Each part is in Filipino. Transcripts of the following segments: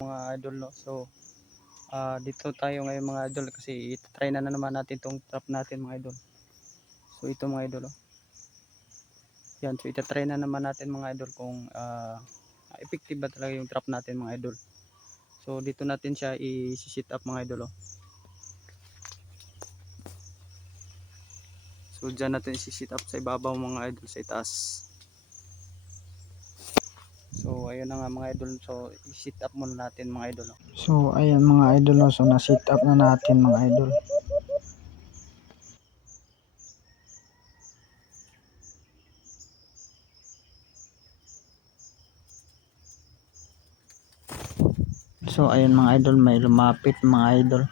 mga idol, no. So dito tayo ngayon mga idol kasi i-try na naman natin tong trap natin mga idol. So ito mga idol, oh. Yan, so ita-try na naman natin mga idol kung effective ba talaga yung trap natin mga idol. So dito natin siya i-sit up mga idol, oh. So dyan natin i-sit up sa ibabaw mga idol, sa itaas. So ayun na nga mga idol, so i-sit up muna natin mga idol, oh. So ayan mga idol, no? So na-sit up na natin mga idol. So ayun mga idol, may lumapit mga idol.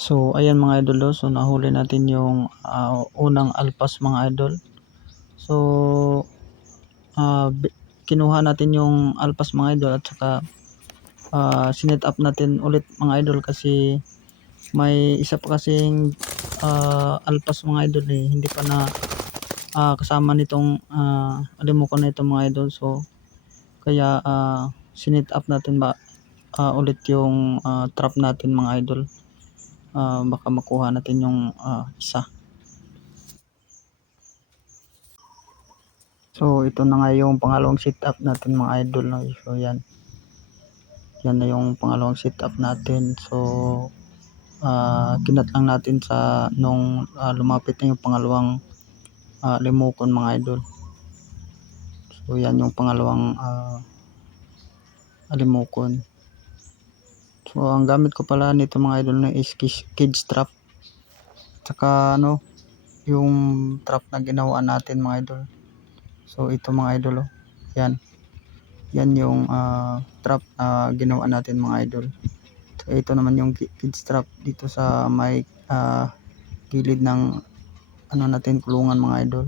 So ayan mga idol, oh. So nahuli natin yung unang alpas mga idol. So kinuha natin yung alpas mga idol at saka sinet up natin ulit mga idol kasi may isa pa kasing alpas mga idol, eh, hindi pa na kasama nitong alimukan na ito mga idol. So kaya sinet up natin ba ulit yung trap natin mga idol. Baka makuha natin yung isa. So ito na nga yung pangalawang setup natin mga idol, no? So yan na yung pangalawang setup natin. So kinat lang natin sa nung lumapit na yung pangalawang limukon mga idol. So yan yung pangalawang limukon. So ang gamit ko pala nito mga idol na is cage trap, tsaka ano yung trap na ginawa natin mga idol. So ito mga idol, oh. Yan yung trap na ginawa natin mga idol. So ito naman yung cage trap dito sa may gilid ng ano natin, kulungan mga idol.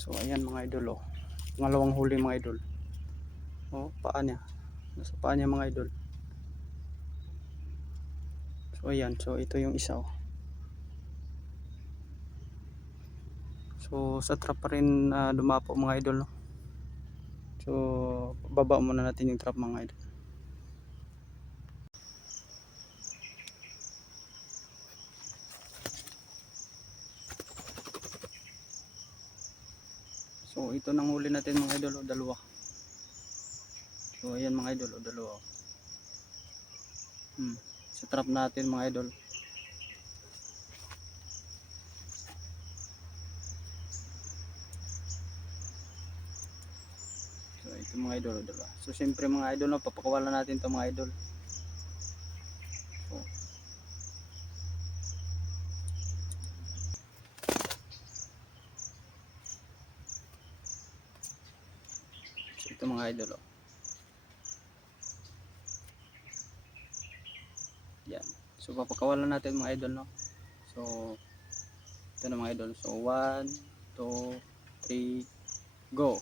So ayan mga idol oh. Pangalawang huli mga idol. Oh, paa niya. Nasa paa niya mga idol. So ayan, so ito yung isa oh. So sa trap pa rin dumapo mga idol no. So baba muna natin yung trap mga idol. So ito nang huli natin mga idol, dalawa. So ayan mga idol, dalawa. Sa trap natin mga idol. So ito mga idol, dalawa. So siyempre mga idol, no, papakawalan natin to mga idol. So ito mga idol oh. Yan. So papakawalan natin mga idol no. So ito na mga idol. So 1, 2, 3, go.